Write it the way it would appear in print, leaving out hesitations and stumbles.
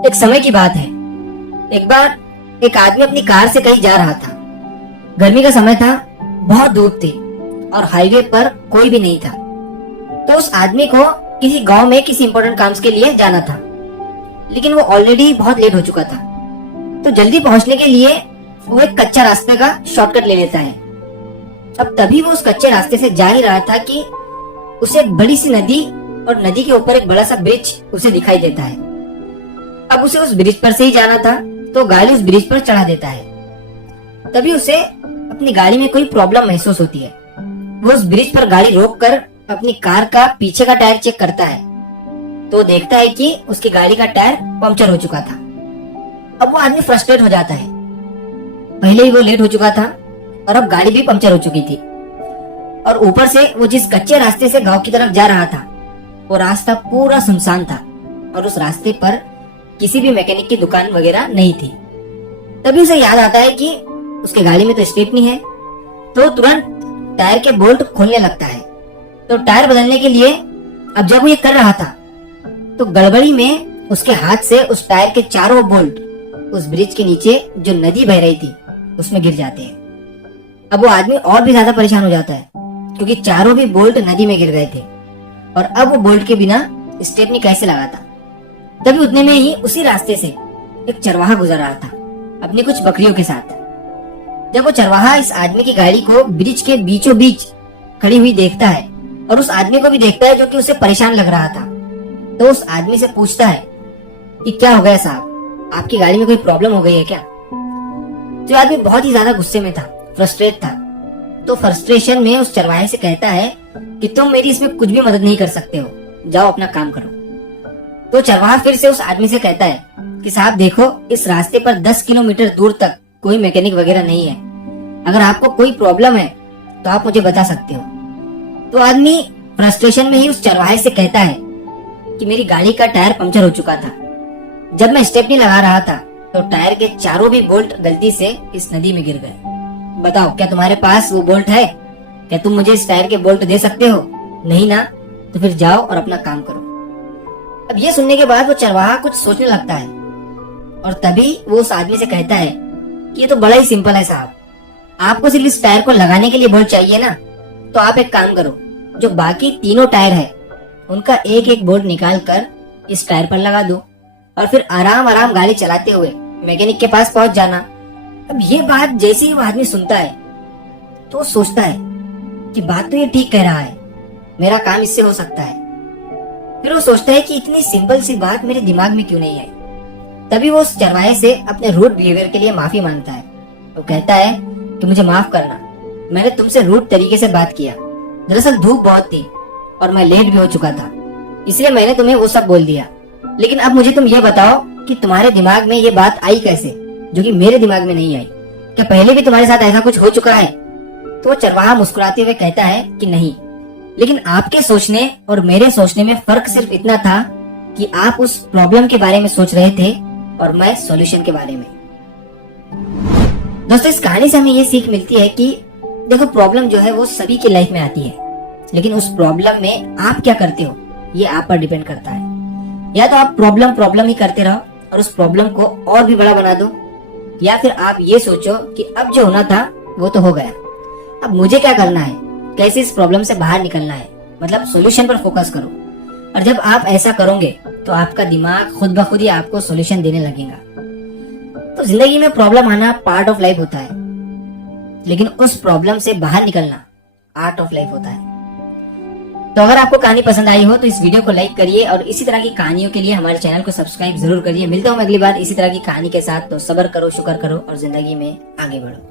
एक समय की बात है। एक बार एक आदमी अपनी कार से कहीं जा रहा था। गर्मी का समय था, बहुत धूप थी और हाईवे पर कोई भी नहीं था। तो उस आदमी को किसी गांव में किसी इंपॉर्टेंट काम के लिए जाना था, लेकिन वो ऑलरेडी बहुत लेट हो चुका था। तो जल्दी पहुंचने के लिए वो एक कच्चा रास्ते का शॉर्टकट ले लेता है। अब तभी वो उस कच्चे रास्ते से जा ही रहा था कि उसे एक बड़ी सी नदी और नदी के ऊपर एक बड़ा सा ब्रिज उसे दिखाई देता है। अब उसे उस ब्रिज पर से ही जाना था, तो गाड़ी उस ब्रिज पर चढ़ा देता है। तभी उसे अपनी गाड़ी में कोई प्रॉब्लम महसूस होती है। वो उस ब्रिज पर गाड़ी रोककर अपनी कार का पीछे का टायर चेक करता है, तो देखता है कि उसकी गाड़ी का टायर पंक्चर हो चुका था। अब वो आदमी फ्रस्ट्रेट हो जाता है। पहले ही वो लेट हो चुका था और अब गाड़ी भी पंक्चर हो चुकी थी, और ऊपर से वो जिस कच्चे रास्ते से गांव की तरफ जा रहा था वो रास्ता पूरा सुनसान था और उस रास्ते पर किसी भी मैकेनिक की दुकान वगैरह नहीं थी। तभी उसे याद आता है कि उसके गाड़ी में तो स्टेपनी है, तो तुरंत टायर के बोल्ट खोलने लगता है। तो टायर बदलने के लिए अब जब वो ये कर रहा था तो गड़बड़ी में उसके हाथ से उस टायर के चारों बोल्ट उस ब्रिज के नीचे जो नदी बह रही थी उसमें गिर जाते हैं। अब वो आदमी और भी ज्यादा परेशान हो जाता है, क्योंकि चारों भी बोल्ट नदी में गिर गए थे और अब वो बोल्ट के बिना स्टेपनी कैसे लगाता। तभी उतने में ही उसी रास्ते से एक चरवाहा गुजर रहा था अपनी कुछ बकरियों के साथ। जब वो चरवाहा इस आदमी की गाड़ी को ब्रिज के बीचों बीच खड़ी हुई देखता है और उस आदमी को भी देखता है जो कि उसे परेशान लग रहा था, तो उस आदमी से पूछता है कि क्या हो गया साहब, आपकी गाड़ी में कोई प्रॉब्लम हो गई है क्या? तो आदमी बहुत ही ज्यादा गुस्से में था, फ्रस्ट्रेट था। तो फ्रस्ट्रेशन में उस चरवाहे से कहता है कि तुम मेरी इसमें कुछ भी मदद नहीं कर सकते हो, जाओ अपना काम करो। तो चरवाहा फिर से उस आदमी से कहता है कि साहब देखो, इस रास्ते पर 10 किलोमीटर दूर तक कोई मैकेनिक वगैरह नहीं है। अगर आपको कोई प्रॉब्लम है तो आप मुझे बता सकते हो। तो आदमी फ्रस्ट्रेशन में ही उस चरवाहे से कहता है कि मेरी गाड़ी का टायर पंक्चर हो चुका था। जब मैं स्टेपनी लगा रहा था तो टायर के चारों भी बोल्ट गलती से इस नदी में गिर गए। बताओ, क्या तुम्हारे पास वो बोल्ट है? क्या तुम मुझे इस टायर के बोल्ट दे सकते हो? नहीं ना? तो फिर जाओ और अपना काम करो। अब ये सुनने के बाद वो चरवाहा कुछ सोचने लगता है और तभी वो उस आदमी से कहता है कि ये तो बड़ा ही सिंपल है साहब, आपको सिर्फ इस टायर को लगाने के लिए बोल्ट चाहिए ना, तो आप एक काम करो, जो बाकी तीनों टायर है उनका एक एक बोल्ट निकाल कर इस टायर पर लगा दो और फिर आराम आराम गाड़ी चलाते हुए मैकेनिक के पास पहुंच जाना। अब ये बात जैसे ही वो आदमी सुनता है तो वो सोचता है कि बात तो ये ठीक कह रहा है, मेरा काम इससे हो सकता है। फिर वो सोचता है कि इतनी सिंपल सी बात मेरे दिमाग में क्यों नहीं आई। तभी वो उस चरवाहे से अपने रूड बिहेवियर के लिए माफी मांगता है। वो कहता है कि मुझे माफ करना, मैंने तुमसे रूड तरीके से बात किया। दरअसल धूप बहुत थी और मैं लेट भी हो चुका था, इसलिए मैंने तुम्हें वो सब बोल दिया। लेकिन अब मुझे तुम ये बताओ कि तुम्हारे दिमाग में ये बात आई कैसे, जो कि मेरे दिमाग में नहीं आई? क्या पहले भी तुम्हारे साथ ऐसा कुछ हो चुका है? तो वो चरवाहा मुस्कुराते हुए कहता है कि नहीं, लेकिन आपके सोचने और मेरे सोचने में फर्क सिर्फ इतना था कि आप उस प्रॉब्लम के बारे में सोच रहे थे और मैं सॉल्यूशन के बारे में। दोस्तों, इस कहानी से हमें ये सीख मिलती है कि देखो, प्रॉब्लम जो है वो सभी की लाइफ में आती है, लेकिन उस प्रॉब्लम में आप क्या करते हो ये आप पर डिपेंड करता है। या तो आप प्रॉब्लम ही करते रहो और उस प्रॉब्लम को और भी बड़ा बना दो, या फिर आप ये सोचो कि अब जो होना था वो तो हो गया, अब मुझे क्या करना है, कैसे इस प्रॉब्लम से बाहर निकलना है, मतलब सॉल्यूशन पर फोकस करो। और जब आप ऐसा करोगे तो आपका दिमाग खुद ब खुद ही आपको सॉल्यूशन देने लगेगा। तो जिंदगी में प्रॉब्लम आना पार्ट ऑफ लाइफ होता है, लेकिन उस प्रॉब्लम से बाहर निकलना आर्ट ऑफ लाइफ होता है। तो अगर आपको कहानी पसंद आई हो तो इस वीडियो को लाइक करिए और इसी तरह की कहानियों के लिए हमारे चैनल को सब्सक्राइब जरूर करिए। मिलता हूँ अगली बार इसी तरह की कहानी के साथ। तो सब्र करो, शुक्र करो और जिंदगी में आगे बढ़ो।